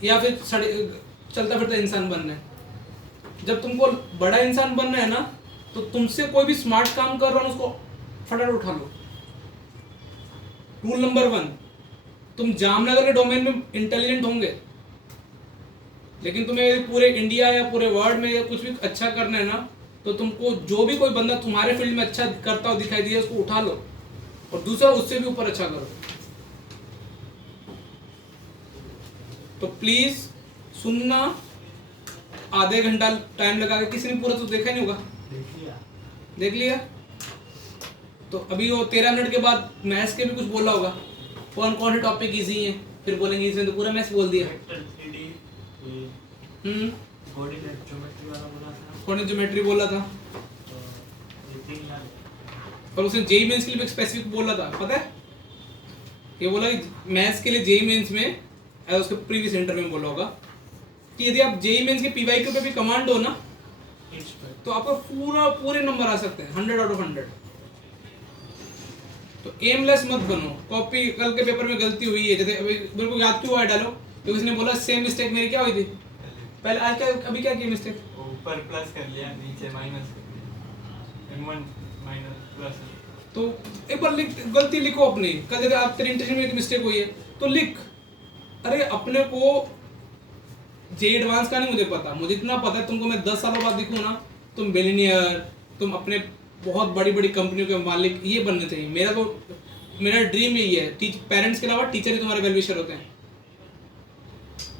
या फिर चलता फिरता इंसान बनना है। जब तुमको बड़ा इंसान बनना है ना तो तुमसे कोई भी स्मार्ट काम कर रहा है उसको फटाफट उठा लो। रूल नंबर 1, तुम जामनगर के डोमेन में इंटेलिजेंट होंगे लेकिन तुम्हें पूरे इंडिया या पूरे वर्ल्ड में या कुछ भी अच्छा करना है ना तो तुमको जो भी कोई बंदा तुम्हारे फील्ड में अच्छा करता हो दिखाई दिया उसको उठा लो और दूसरा उससे भी ऊपर अच्छा करो। तो प्लीज सुनना, आधे घंटा टाइम लगा के, किसी ने पूरा तो देखा नहीं होगा, देख लिया। तो अभी वो 13 मिनट के बाद मैथ्स के भी कुछ बोला होगा, कौन कौन से टॉपिक इजी हैं, फिर बोलेंगे इसने तो पूरा मैथ्स बोल दिया। कोऑर्डिनेट ज्योमेट्री वाला बोला था, कोऑर्डिनेट ज्योमेट्री बोला था और उसने जेई मेंस के लिए भी स्पेसिफिक बोला था, पता है? ये बोला कि मैथ्स के लिए जेई मेंस में, उसके प्रीवियस इंटरव्यू में बोला होगा कि यदि आप जेई मेंस के पीवाईक्यू पे भी कमांड हो ना तो आपको पूरे नंबर आ सकते हैं 100 आउट ऑफ 100। तो एमलेस मत बनो। कॉपी कल के पेपर में गलती हुई है, जैसे अभी मेरे को याद क्यों आया डालो तो उसने बोला सेम मिस्टेक मेरी क्या हुई थी पहले, आज क्या अभी क्या की मिस्टेक, ऊपर प्लस कर लिया, नीचे माइनस कर दिया, m1 माइनस प्लस। तो एक बार गलती लिखो अपनी। कल जैसे आप तेरी इंटरव्यू में एक मिस्टेक हुई है तो लिख, अरे अपने को जे एडवांस का नहीं मुझे पता, मुझे इतना पता है तुमको मैं 10 सालों बाद दिखूँ ना तुम बिलियनियर, तुम अपने बहुत बड़ी बड़ी कंपनियों के मालिक, ये बनने चाहिए। मेरा ड्रीम यही है। पेरेंट्स के अलावा टीचर ही तुम्हारे वेलविशर होते हैं।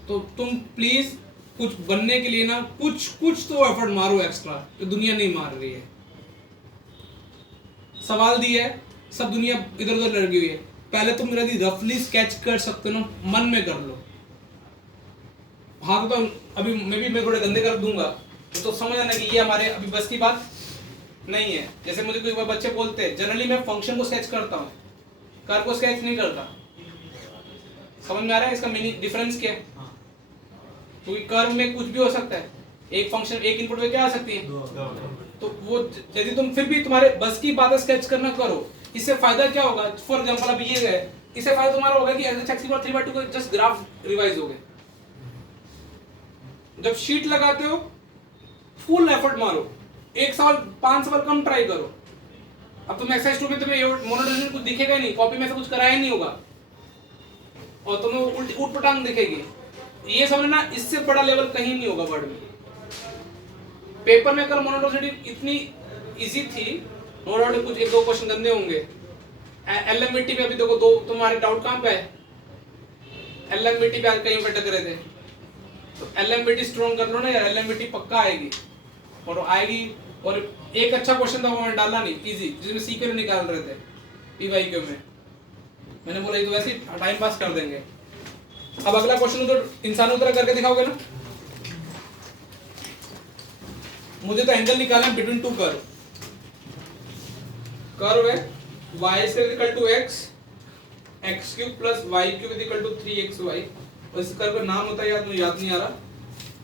तो तुम प्लीज कुछ बनने के लिए ना कुछ तो एफर्ट मारो एक्स्ट्रा, जो दुनिया नहीं मार रही है। सवाल दिया है, सब दुनिया इधर उधर लड़ गई हुई है। पहले तुम मेरा रफली स्केच कर सकते हो ना, मन में कर लो। हाँ तो अभी मैं भी थोड़े गंदे कर दूंगा तो समझ आना कि ये हमारे अभी बस की बात नहीं है। जैसे मुझे कोई बच्चे बोलते हैं, जनरली मैं फंक्शन को स्केच करता हूँ, कार को स्केच नहीं करता। समझ में आ रहा है इसका मीनिंग, डिफरेंस क्या है? क्योंकि कर्व में कुछ भी हो सकता है, एक फंक्शन एक इनपुट में क्या आ सकती है, तो वो यदि तुम फिर भी तुम्हारे बस की बात स्केच करना करो, इससे फायदा क्या होगा? फॉर एग्जांपल अभी ये है, इससे फायदा तुम्हारा होगा कि x 3/2 को जस्ट ग्राफ रिवाइज हो गए। जब शीट लगाते हो फुल एफर्ट मारो, 1 सवाल 5 सवाल कम ट्राई करो। अब तुम एक्सरसाइज 2 में तुम्हें मोनोटोनी कुछ दिखेगा नहीं, कॉपी में से कुछ कराया नहीं होगा और तुम्हें उठ पटांग दिखेगी। ये समझना, इससे बड़ा लेवल कहीं नहीं होगा वर्ड में। पेपर में कल मोनोटोनी इतनी इजी थी, नो डाउट कुछ 1-2 क्वेश्चन गंदे होंगे। एलएमवीटी पे अभी देखो दो तुम्हारे डाउट कहां पे है? एलएमवीटी पे आज कहीं भटक रहे थे, तो एलएमवीटी स्ट्रॉन्ग कर लो ना यार, एलएमवीटी पक्का आएगी और आएगी। और एक अच्छा क्वेश्चन था वो मैंने डाला नहीं, इजी, जिसमें सीक्वेंस निकाल रहे थे पीवाईक्यू में। मैंने बोला ये तो वैसे ही टाइम पास कर देंगे। अब अगला क्वेश्चन तो इंसानों तरह करके दिखाओगे ना। मुझे तो एंगल निकालना है बिटवीन 2 कर्व। कर्व है y equal to x, x³ plus y³ 3xy, और इस कर्व का नाम होता है याद, मुझे याद नहीं आ रहा।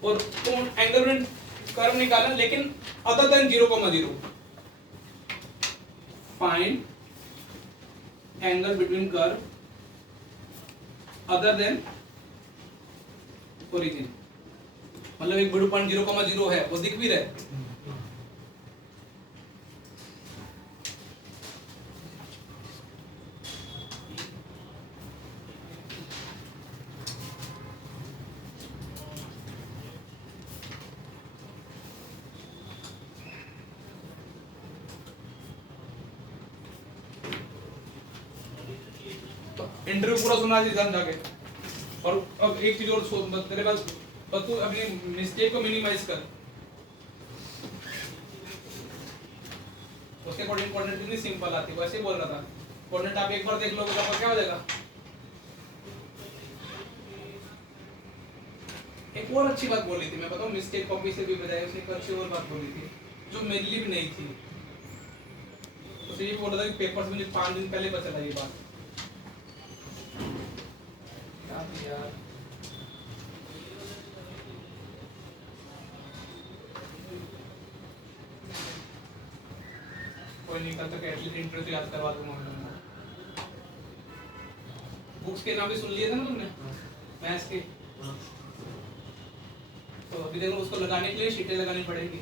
और तुम एंगल बिटवीन कर्व निकालना, लेकिन other than 0,0। Find angle between curve other than origin, मतलब एक बड़ू पॉइंट 0,0 है, वो दिख भी रहा है। इंटरव्यू पूरा सुना दी जाके। और अब एक चीज और सोच तेरे पास, बस तू अपनी मिस्टेक को मिनिमाइज कर, उसके अकॉर्डिंग कोऑर्डिनेट कितनी सिंपल आती है, वैसे ही बोल रहा था। कोऑर्डिनेट आप एक बार देख लोगे तो आपका क्या हो जाएगा। एक और अच्छी बात बोली थी, मैं बताऊं, मिस्टेक कॉपी से भी बजाय उसने एक अच्छी और बात बोली थी जो मेरे लिए भी नहीं थी। उसे ये बोला था कि पेपर से मुझे 5 दिन पहले पता चला ये बात। क्या थी यार, कोई नहीं, कल तक एटलीस्ट इंट्रो तो याद करवा दूंगा मैं। बुक्स के नाम भी सुन लिए थे ना तुमने, मैथ्स के, तो अभी देखो उसको लगाने के लिए शीटें लगानी पड़ेगी।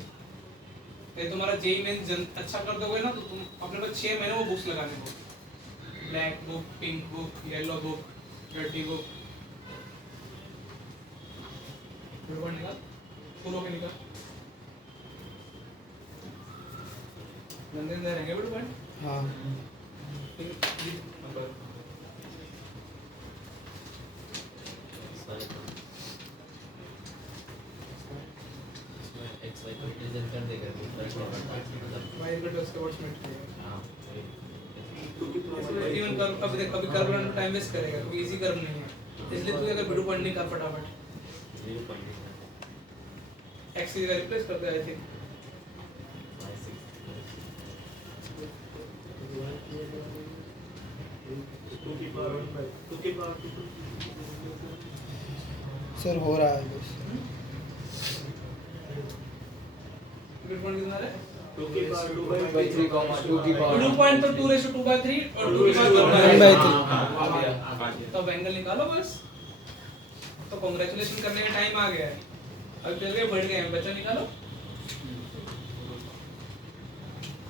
फिर तुम्हारा जेई मेन अच्छा कर दोगे ना तो तुम अपने पास 6 महीने वो बुक्स लगाने को, black book, pink book, yellow book, red book, बिल्कुल निकाल, फूलों के निकाल, नंदन दे रहेंगे बिल्कुल। हाँ XY को रिप्रेजेंट कर देगा तो फर्क नहीं पड़ता। वाई इक्वल टू उसके वर्ड्स में करेगा। हाँ इसलिए इवन कर अब देख, अभी कर्व में टाइम वेस्ट करेगा क्योंकि इजी कर्व नहीं है, इसलिए तू अगर बिडू पॉइंट नहीं कर फटाफट 0.8 एक्स की जगह रिप्लेस कर दे। आई थिंक सर हो रहा है बस। बिडू पॉइंट कितना है, 2 की पावर 2 की पावर बिडू पॉइंट तो 2/2/3 और 2 की पावर 1/3। तो एंगल निकालो बस। तो कांग्रेचुलेशन करने का टाइम आ गया है, अब चल के बढ़ गए हैं, बच्चा निकालो।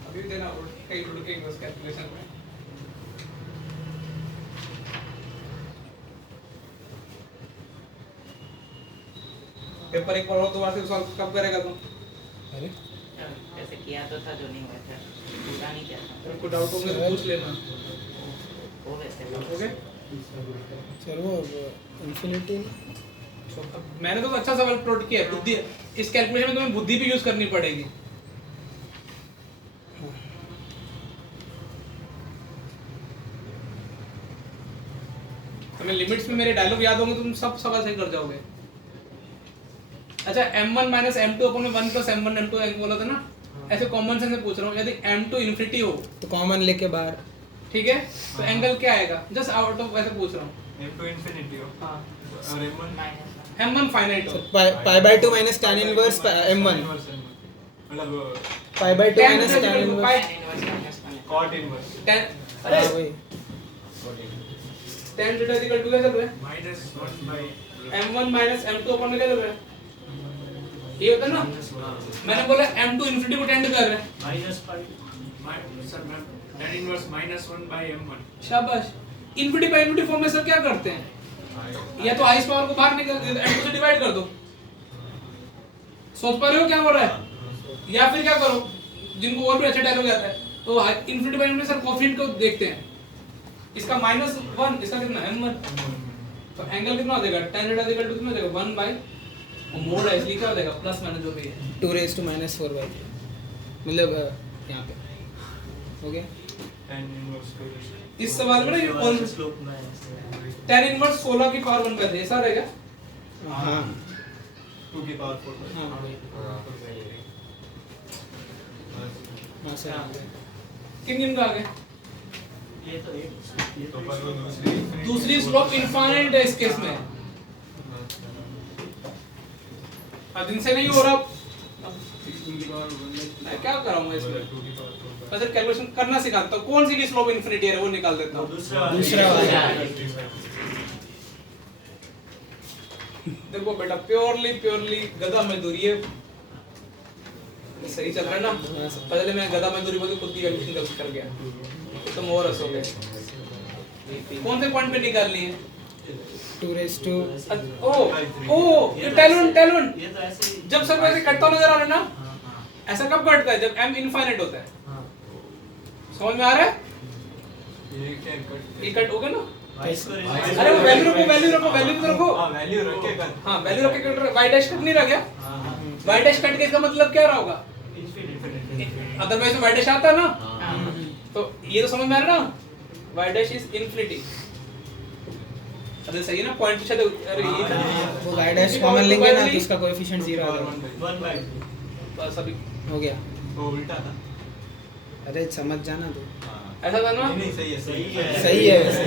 अभी देना कहीं उड़ के बस कैलकुलेशन में। पेपर एक बार और दोबारा से सॉल्व कब करेगा तुम? अरे ऐसे किया तो था जो नहीं हुआ था, पूरा नहीं किया था। तुमको डाउट होगा तो पूछ लेना। वो वैसे हो गए? सर वो इंफिनिटी तो अब मैंने तो अच्छा सवाल प्लॉट किया है, बुद्धि इस कैलकुलेशन में तुम्हें बुद्धि भी यूज करनी पड़ेगी। तुम्हें लिमिट्स में मेरे डायलॉग याद होंगे, तुम सब सवाल सही कर जाओगे। अच्छा m1 माइनस m2 अपन में 1 प्लस m1 m2 बोला था ना, ऐसे कॉमन सेंस से पूछ रहा हूँ, यदि m2 इन्फिनिटी हो तो कॉमन लेके बाहर। ठीक है, तो एंगल क्या आएगा, जस्ट आउट ऑफ वैसे पूछ रहा हूँ। m2 इंफिनिटी हो हाँ, और m1 माइनस m1 फाइनाइट हो, π/2 माइनस tan इनवर्स m1 मतलब π/2 minus tan tan inverse minus cot inverse tan, हाँ अरे वही tan थीटा इक्वल टू क्या चल रहा है, -1 by m1 माइनस m2 अपन में क्या चल रहा है, ये होता है ना। मैंने बोला m2 इन्फिनिटी को टेंड कर रहा है, tan inverse -1 by m1 शाबाश। इन्फिनिटी बाय इन्फिनिटी फॉर्म में सर क्या करते हैं, या तो आइस पावर को बाहर निकाल दो, m2 से डिवाइड कर दो। सोच पा रहे हो क्या हो रहा है, या फिर क्या करो, जिनको और भी अच्छा डायलॉग आता है, तो infinity by infinity sir coefficient को देखते हैं, इसका -1, इसका कितना m1, तो एंगल कितना हो जाएगा, tan थीटा इक्वल टू कितना हो जाएगा 1 बाय मोड है, इसलिए क्या हो जाएगा प्लस माइनस जो भी है 2⁻⁴/3 मतलब यहाँ पे हो गया। tan inverse को इस सवाल में ना ये कौन tan इनवर्स 16 की पावर 1 कर दे, ऐसा रहेगा। हाँ 2 की पावर 4 हाँ हाँ सर किन किन का आ गया, तो पर दूसरी स्लोप इनफाइनाइट है इस केस में, अब इनसे नहीं हो रहा, मैं क्या कराऊंगा इसमें, 2 की पावर 4 मैं सिर्फ कैलकुलेशन करना सिखाता हूँ, कौन सी की स्लोप इनफिनिटी है वो निकाल देता हूँ। दूसरा वाला देखो बेटा, प्योरली गधा मजदूरी है, सही चल रहा है ना। पहले मैं गधा मजदूरी बोल के खुद की कैलकुलेशन गलत कर गया, तुम और हंसोगे। कौन से पॉइंट पे निकालनी है, 2⁻²। ओ ये टैलेंट ये तो ऐसे ही जब सब ऐसे कटता नजर आ रहा है ना, ऐसा कब कटता है, जब m इनफाइनाइट होता है। समझ में आ रहा है, ये क्या कट ये कट हो गया ना, अरे वो वैल्यू तो रखो। हाँ वैल्यू रख के कर। हाँ वैल्यू रख के y डैश कट नहीं रह गया। y डैश कट के इसका मतलब क्या रहा होगा? अदरवाइज तो y डैश आता ना, तो ये तो समझ में आ रहा ना, y डैश इज इनफिनिटी। अरे सही है ना पॉइंट शायद, अरे ये वो y डैश कॉमन लेंगे ना तो उसका कोएफिशिएंट 0 आ जाएगा। 1/2 बस अभी हो गया। वो उल्टा था। अरे समझ जाना तू। ऐसा था ना। नहीं सही है सही है वैसे।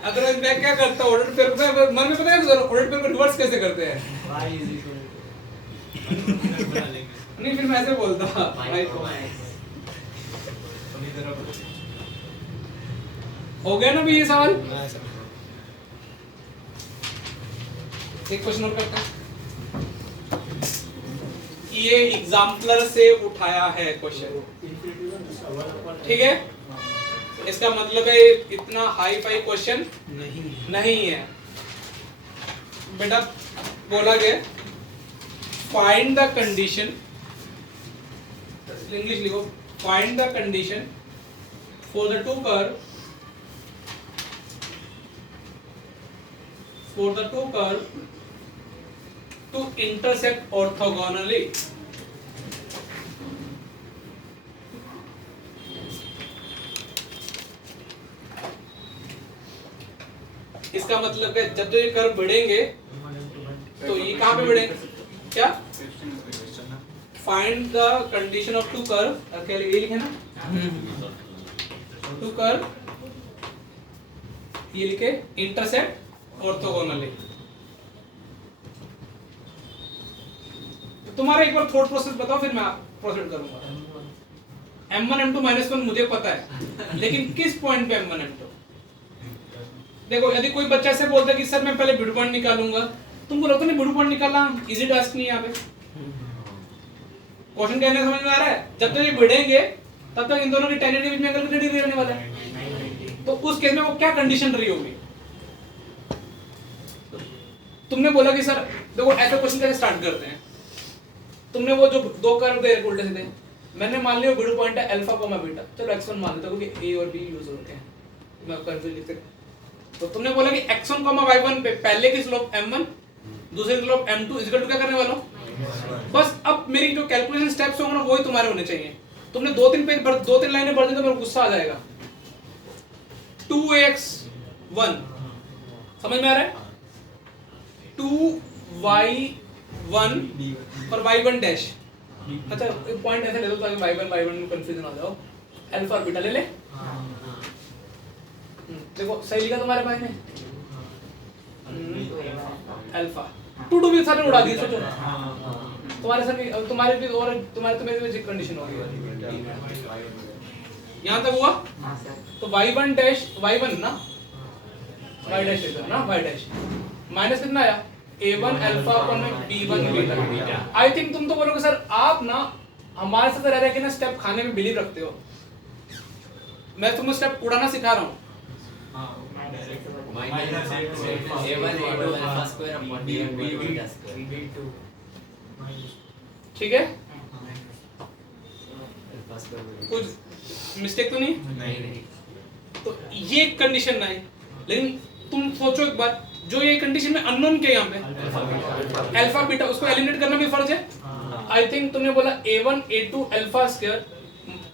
अदरवाइज मैं क्या करता हूँ ऑर्डर पेपर में, मन में पता है ऑर्डर पेपर को रिवर्स कैसे करते हैं? y बना लेंगे। नहीं फिर मैं ऐसे बोलता भाई को। अपनी तरफ हो गया ना भी ये सवाल? हाँ, सर। एक क्वेश्चन और करते हैं। ये एग्जाम्पलर से उठाया है क्वेश्चन, ठीक है? इसका मतलब है इतना हाई फाई क्वेश्चन नहीं है। बेटा बोला गया फाइंड द कंडीशन, इंग्लिश लिखो, find the condition for the two curve, for the two curve to intersect orthogonally. इसका मतलब है जब तो ये कर्व बढ़ेंगे तो ये कहाँ पे बढ़ेंगे? क्या? Find the condition of two curve, क्या ये लिखे ना, टू कर्व, ये लिखे इंटरसेक्ट ऑर्थोगोनली। तुम्हारा एक बार थॉट प्रोसेस बताओ फिर मैं प्रोसीड करूंगा। m1 m2 -1 मुझे पता है, लेकिन किस पॉइंट पे m1 m2? देखो यदि कोई बच्चा ऐसे बोलता है कि सर मैं पहले मिड पॉइंट निकालूंगा, तुमको लगता नहीं मिड पॉइंट निकालना इजी टास्क नहीं है? यहाँ पे क्वेश्चन कहने समझ में आ रहा है? जब तक ये बढ़ेंगे तब तक इन दोनों की tan के बीच में एंगल कितनी डिग्री रहने वाला है? तो उस केस में वो क्या कंडीशन रही होगी? तुमने बोला कि सर देखो ऐसा क्वेश्चन कैसे स्टार्ट करते हैं, तुमने वो जो दो कर्व दे उल्टे सीधे, मैंने मान लिया मिड पॉइंट है अल्फा कोमा बीटा, चलो x1 मान लेते हो क्योंकि a और b यूज होते हैं, मैं कंफ्यूज लिखते। तो तुमने बोला कि x1 y1 पे पहले की स्लोप m1, दूसरे की स्लोप m2 इक्वल टू क्या करने वाला हूं? बस अब मेरी जो कैलकुलेशन स्टेप्स होंगे ना वही तुम्हारे होने चाहिए। तुमने दो तीन लाइनें पढ़ दी तो मेरे गुस्सा आ जाएगा। 2x1 समझ में आ रहा है? 2y1 और y1 डैश, अच्छा एक पॉइंट ऐसे ले दो ताकि y1 में कंफ्यूजन आ जाओ, अल्फा और बीटा ले ले। देखो सही लिखा तुम्हारे भाई ने, अल्फा 2 भी सारे उड़ा दिए। सोचो तुम्हारे साथ तुम्हारे भी और तुम्हारे तो मेरे भी कंडीशन होगी। यहाँ तक हुआ? तो y1 डैश y1 ना, y डैश है ना, y डैश माइनस कितना आया? a1 अल्फा अपन में b1 बीटा। आई थिंक तुम तो बोलोगे सर आप ना हमारे साथ रह रहे कि ना स्टेप खाने में बिलीव रखते हो। मैं तुमको स्टेप उड़ाना सिखा रहा हूँ। ठीक है, कुछ मिस्टेक तो नहीं? तो ये कंडीशन ना है, लेकिन तुम सोचो एक बार, जो ये कंडीशन में अननोन क्या यहाँ पे अल्फा बीटा, उसको एलिमिनेट करना भी फर्ज है। आई थिंक तुमने बोला a1 a2 alpha square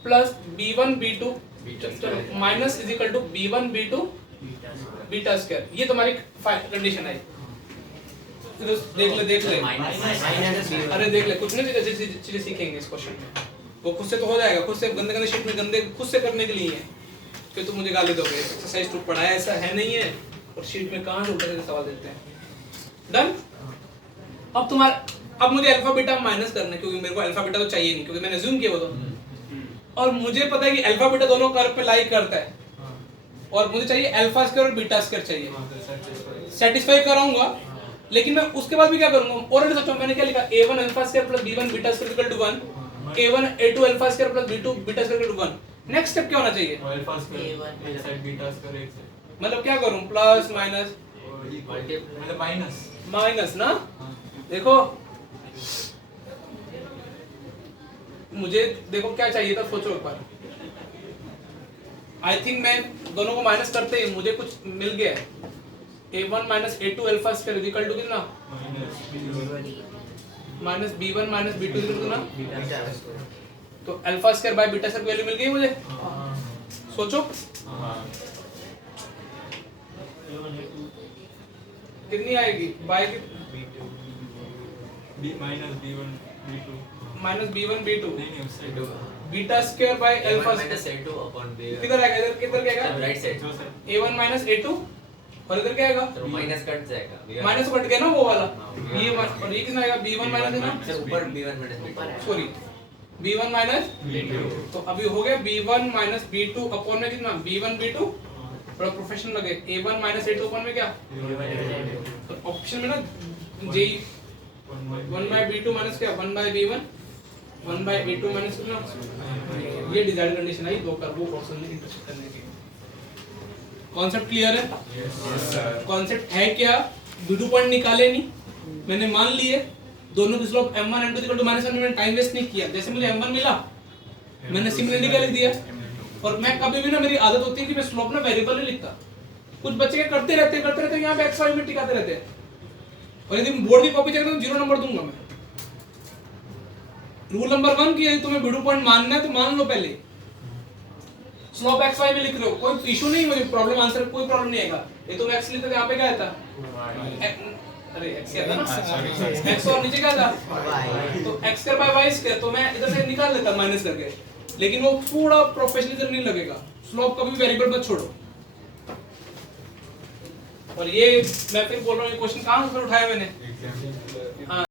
plus b1 b2 minus is equal to b1 b2 beta square, ये तुम्हारी कंडीशन है। देख ले अरे देख ले, कुछ नहीं चीजें सीखेंगे इस क्वेश्चन में, वो खुद से तो हो जाएगा, खुद से गंदे शीट में गंदे खुद से करने के लिए है। फिर तुम मुझे गाली दोगे एक्सरसाइज 2 पढ़ाया ऐसा है नहीं है, और शीट में कहां से उल्टे सीधे सवाल देते हैं। डन। अब मुझे अल्फा बीटा माइनस करना है, क्योंकि मेरे को अल्फा बीटा तो चाहिए नहीं, क्योंकि मैंने अज्यूम किया वो तो, और मुझे पता है कि अल्फा बीटा दोनों कर्व पे लाई करता है, और मुझे चाहिए अल्फा स्क्वायर और बीटा स्क्वायर चाहिए। सेटिस्फाई कराऊंगा, लेकिन मैं उसके बाद भी क्या करूंगा? ऑलरेडी सोचो मैंने क्या लिखा, a1 alpha square plus b1 beta square equal to 1, a1 a2 alpha square plus b2 beta square equal to 1। Next step क्या होना चाहिए? अल्फा स्क्वायर एक साइड बीटा स्क्वायर एक साइड, मतलब क्या करूं? प्लस माइनस मतलब माइनस माइनस ना। देखो मुझे देखो क्या चाहिए था, सोचो एक बार। आई थिंक मैं दोनों को माइनस करते ही मुझे कुछ मिल गया है। a1 minus a2 alpha square is equal to कितना minus b1 minus b2 is equal to कितना, तो alpha square by beta square value मिल गई मुझे। सोचो कितनी आएगी bye B minus b1 b2 minus b1 b2 नहीं उस साइड होगा beta square by alpha minus a2 upon b किधर आएगा, इधर क्या आएगा राइट साइड, जो सर a1 माइनस a2 और इधर क्या आएगा तो माइनस कट जाएगा, माइनस कट गया ना वो वाला हाँ, ये और ये कितना आएगा b1 माइनस है ना सर ऊपर b1 minus b2 sorry b1 minus b2 तो अभी हो गया b1 माइनस b2 अपॉन में कितना b1 b2 थोड़ा प्रोफेशनल लगे a1 माइनस a2 अपॉन में क्या तो ऑप्शन में ना जे 1 बाय b2 माइनस क्या 1 bye b1 1 bye a2 minus कितना, ये डिजायर्ड कंडीशन आई दो कर वो क्वेश्चन में इंटरेस्ट करने की। कॉन्सेप्ट क्लियर है? कॉन्सेप्ट है क्या, बिंदु पॉइंट निकाले नहीं, मैंने मान लिए दोनों की slope m1 m2 equal to -1 मैंने टाइम वेस्ट नहीं किया, जैसे मुझे m1 मिला मैंने सिमिलरिटी का लिख दिया। और मैं कभी भी ना मेरी आदत होती है कि मैं स्लोप ना वेरिएबल नहीं लिखता, कुछ बच्चे क्या करते रहते यहाँ पे x y में टिकाते रहते हैं, और यदि बोर्ड की कॉपी चाहिए तो 0 नंबर दूंगा मैं। रूल नंबर 1 की यदि तुम्हें बिंदु पॉइंट मानना है तो मान लो, पहले स्लोप x y में लिख रहे हो कोई इशू नहीं, मुझे प्रॉब्लम आंसर कोई प्रॉब्लम नहीं आएगा। ये तुम x लिखते थे यहाँ पे क्या था अरे x क्या था ना x और नीचे क्या था तो x square by y square, तो मैं इधर से निकाल लेता माइनस करके, लेकिन वो थोड़ा प्रोफेशनलिज्म नहीं लगेगा। स्लोप कभी वेरिएबल मत छोड़ो। और ये मैं फिर बोल रहा हूँ ये क्वेश्चन कहाँ से उठाया मैंने, हाँ